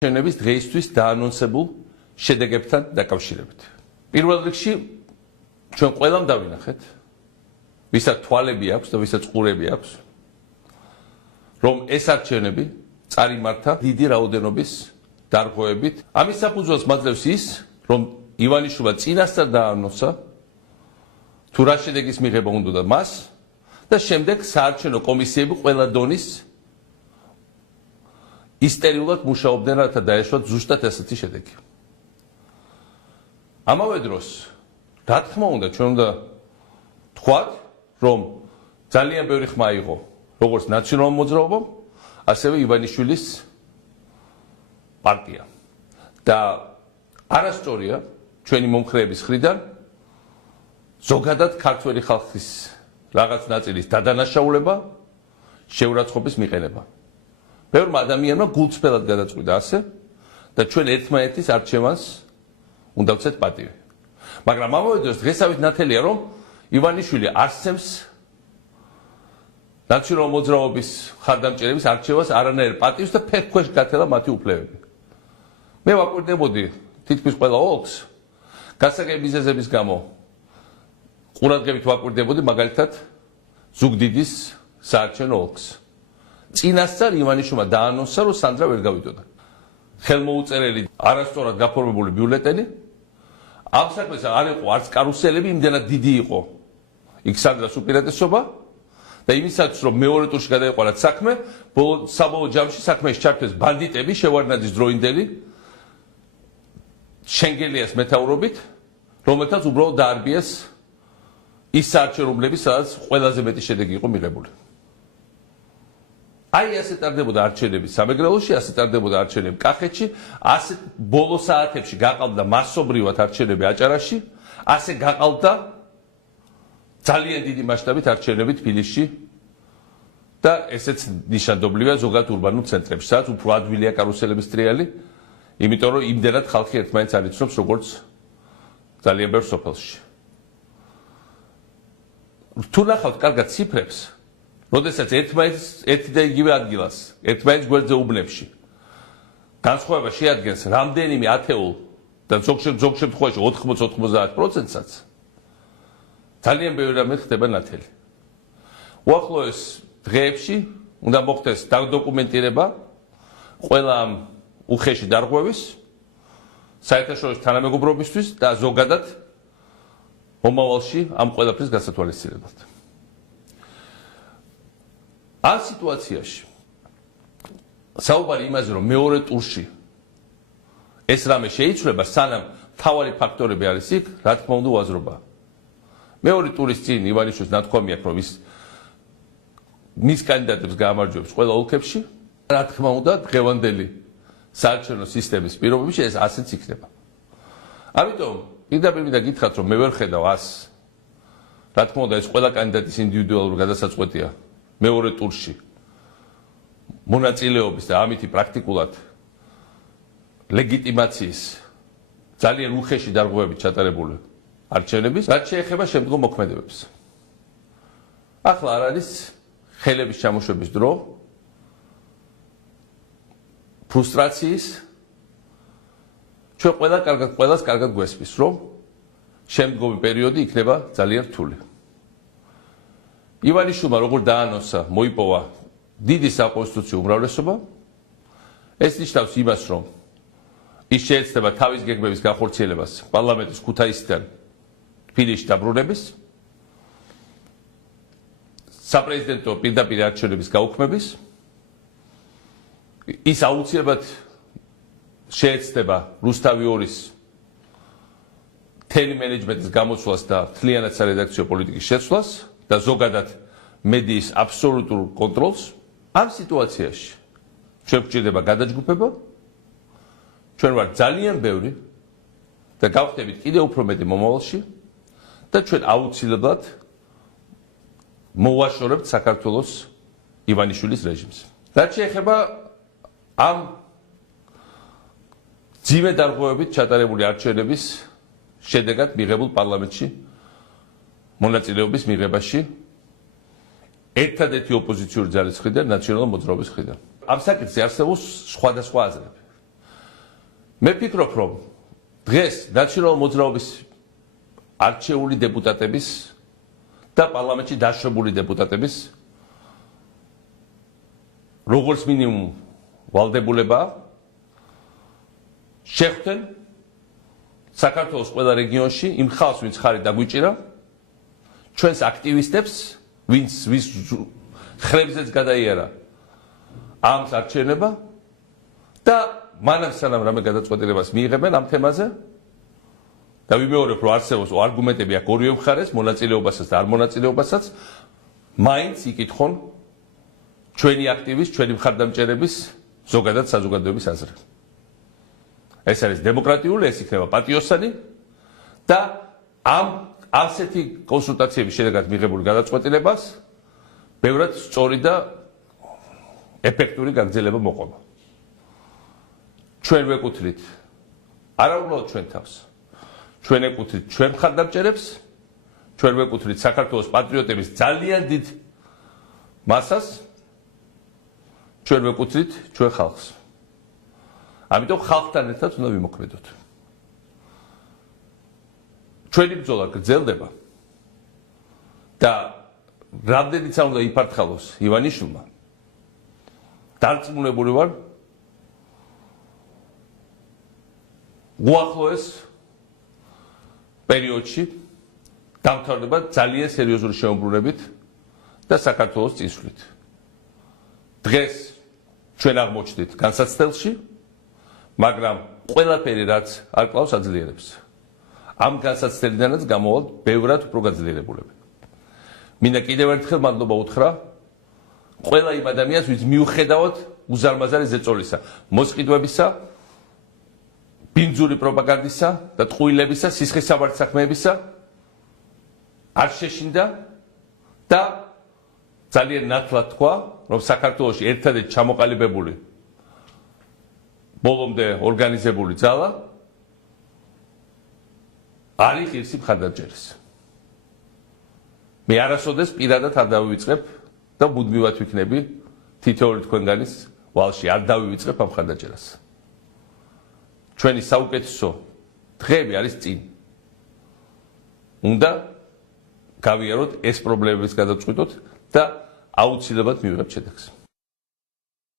შენების დღეისთვის დაანონსებულ შედეგებთან დაკავშირებით. პირველ რიგში ჩვენ ყველამ დავინახეთ, ვისაც თვალები აქვს და ვისაც ყურები აქვს, რომ ეს არჩევნები წარიმართა დიდი რაოდენობის დარღვევებით. ამის საფუძველს მაძლევს ის, რომ ივანიშვილმა წინასწარ დაანონსა, თუ რა შედეგის მიღება უნდა მას და შემდეგ საარჩევნო კომისიები ყველა დონის ისტერიულად მუშაობდნენ, რათა დაეშვათ ზუსტად ესეთი შედეგი. ამავე დროს, რა თქმა უნდა, ჩვენ უნდა თქვათ, რომ ძალიან ბევრი ხმა იყო, როგორც ნაციონალურ მოძრაობამ, ასევე ივანიშვილის პარტია. და არასწორია ჩვენი მომხრეების მხრიდან ზოგადად ქართველი ხალხის რაღაც ნაწილის დადანაშაულება, შეურაცხყოფის მიყენება. ბევრმა ადამიანმა გულწრფელად გადაწყვიტა ასე და ჩვენ ერთმანეთის არჩევანს უნდა ვცეთ პატივი. მაგრამ ამავე დროს დღესავით ნათელია, რომ ივანიშვილი არსებს ნაციონალურ მოძრაობის მხარდამჭერების არჩევას არანაირ პატივს და ფეხქვეშ გათელა მათი უფლებები. მე ვაკვირდებოდი თითქმის ყველა ოლქს გასაგები მიზეზების გამო ყურადღებით ვაკვირდებოდი მაგალითად ზუგდიდის საარჩევნო ოლქს. წინასწარ ივანიშვილმა დაანონსა, რომ სანდრა ვერ გავიდოდა. ხელმოუწერელი არასწორად გაფორმებული ბიულეტენი. ამ საქმეს არ იყო არც კარუსელები, იმდენად დიდი იყო იქ სანდრას უპირატესობა და იმისაც, რომ მეორე ტურში გადაეყარათ საქმე, საბოლოო ჯამში საქმეში ჩართვეს ბანდიტები, შევარდნაძის დროინდელი, შენგელიას მეთაურობით, რომელთაც უბრალოდ დაარბიეს ის საარჩევნოები, სადაც ყველაზე მეტი შედეგი იყო მიღებული. აი ასე ტარდებოდა არჩევნები სამეგრელოში, ასე ტარდებოდა არჩევნები კახეთში, ასე ბოლო საათებში გაყალბდა მასობრივად არჩევნები აჭარაში, ასე გაყალბდა ძალიან დიდი მასშტაბით არჩევნები თბილისში და ესეც ნიშანდობლივია ზოგადად ურბანულ ცენტრებში, სადაც უფრო ადვილია კარუსელების ტრიალი, იმიტომ რომ იმდენად ხალხი ერთმანეთს არ იცნობს, როგორც ძალიან ბევრ სოფელში. თუ ნახავთ კარგად ციფრებს, როდესაც ერთი და იგივე ადგილას, ერთმანეთის გვერდზე უბნებში განსხვავება შეადგენს რამდენიმე ათეულ და ზოგ შემთხვევაში 80-90%-საც, ძალიან ბევრი რამე ხდება ნათელი. უახლოეს დღეებში უნდა მოხდეს დაკუმენტირება ყველა ამ უხეში დარღვევის საერთაშორისო თანამეგობრობისთვის და ზოგადად მომავალში ამ ყველაფრის გასათვალისწინებლად. ამ სიტუაციაში საუბარი იმაზე, რომ მეორე ტურში ეს რამე შეიცვლება, სანამ მთავარი ფაქტორები არის იქ, რა თქმა უნდა უაზრობა. მეორე ტურის წინ ივანიშვილს ნათქვამი აქვს, რომ ის მის კანდიდატებს გაამარჯვებს ყველა ოლქებში, რა თქმა უნდა დღევანდელი საარჩევნო სისტემის პირობებში ეს ასეც იქნება. ამიტომ პირდაპირ მინდა გითხრათ, რომ მე ვერ ხედავ ას. რა თქმა უნდა ეს ყველა კანდიდატის ინდივიდუალური გადასაწყვეტია მეორე ტურში მონაწილეობის და ამითი პრაქტიკულად ლეგიტიმაციის ძალიან უხეში დარღვევებით ჩატარებული არჩევნების, რაც შეეხება შემდგომ მოქმედებებს. ახლა არ არის ხელების ჩამოშვების დრო, ფრუსტრაციის, ჩვენ ყველას კარგად გვესმის, რომ შემდგომი პერიოდი იქნება ძალიან რთული. ივანიშვილმა როგორ დაანონსა, მოიპოვა დიდი საკონსტიტუციო უმრავლესობა. ეს ნიშნავს იმას, რომ ის შეეცდება თავის გეგმების განხორციელებას პარლამენტის ქუთაისიდან თბილისში დაბრუნების, საპრეზიდენტო პირდაპირ არჩევნების გაუქმების, ის აუცილებლად შეეცდება რუსთავი 2-ის მთელი მენეჯმენტის გამოცვლას და მთლიანად სარედაქციო პოლიტიკის შეცვლას და ზოგადად მედიის აბსოლუტურ კონტროლს. ამ სიტუაციაში ჩვენ გვჭირდება გადაჯგუფება, ჩვენ ვართ ძალიან ბევრი და გავხდებით კიდევ უფრო მეტი მომავალში და ჩვენ აუცილებლად მოვაშორებთ საქართველოს ივანიშვილის რეჟიმს. რაც შეეხება ამ ძიმე დარღვევებით ჩატარებული არჩევნების შედეგად მიღებულ პარლამენტში მონაწილეობის მიღებაში ერთადერთი ოპოზიციური ძალის მხრიდან, ნაციონალურ მოძრაობის მხრიდან. ამ საკითხზე არსებობს სხვადასხვა აზრები. მე ფიქრობ, რომ დღეს ნაციონალურ მოძრაობის არჩეული დეპუტატების და პარლამენტში დაშვებული დეპუტატების როგორც მინიმუმ ვალდებულება შეხვდნენ საქართველოს ყველა რეგიონში იმ ხალხს, ვინც ხარი დაგვიჭირა, ჩვენს აქტივისტებს, ვის ხრებზეც გადაიარა ამ არჩევნება და მანამ სანამ რამე გადაწყვეტილებას მიიღებენ ამ თემაზე და ვიმეორებ, რომ არსებობს არგუმენტები აქ ორივე მხარეს, მონაწილეობასაც და არ მონაწილეობასაც, მაინც იკითხონ ჩვენი აქტივის, ჩვენი მხარდამჭერების, ზოგადად საზოგადოების აზრი. ეს არის დემოკრატიული, ეს იქნება პატიოსანი და ამ ასეთი კონსულტაციების შედეგად მიღებული გადაწყვეტილებას ბევრად სწორი და ეფექტური გაგრძელება მოყოლა. ჩვენ ვეკუთვნით არაუნდათ ჩვენ თავს. ჩვენ ეკუთვნით ჩვენ მხარდამჭერებს, ჩვენ ვეკუთვნით საქართველოს პატრიოტების ძალიან დიდ მასას, ჩვენ ვეკუთვნით ჩვენ ხალხს. ამიტომ ხალხთან ერთად უნდა ვიმოქმედოთ. ჩვენი ბრძოლა გრძელდება და რამდენიც არ უნდა იფართხალოს ივანიშვილმა, დარწმუნებული ვარ, უახლოეს პერიოდში დამთავრდება ძალიან სერიოზული შემოbrunებით და საქართველოს წინსვლით. დღეს ჩვენ აღმოჩნდით განსაცდელში, მაგრამ ყველაფერი რაც არ კლავს აძლიერებს. ამ განსაცდელიდანაც გამოვალ ბევრად უფრო გაძლიერებულები. მინდა კიდევ ერთხელ მადლობა უთხრა ყველა იმ ადამიანს, ვინც მიუხედავად უზარმაზარი ზეწოლისა, მოსყიდვებისა, ბინძური პროპაგანდისა და ტყუილებისა, სისხლისავართ საქმეებისა არ შეშინდა და ძალიან ნათლად თქვა, რომ საქართველოში ერთადერთი ჩამოყალიბებული ბოლომდე ორგანიზებული ძალა არის ღირსი მხარდამჭერის. მე არასოდეს პირადად არ დავივიწყებ და მუდმივად ვიქნები თითოეული თქვენგანის ვალში არ დავივიწყებ ამ მხარდამჭერას. ჩვენი საუკეთესო დღეები არის წინ. უნდა გავიაროთ ეს პრობლემების გადაწყვეტოთ და აუცილებლად მივიღებთ შედეგს.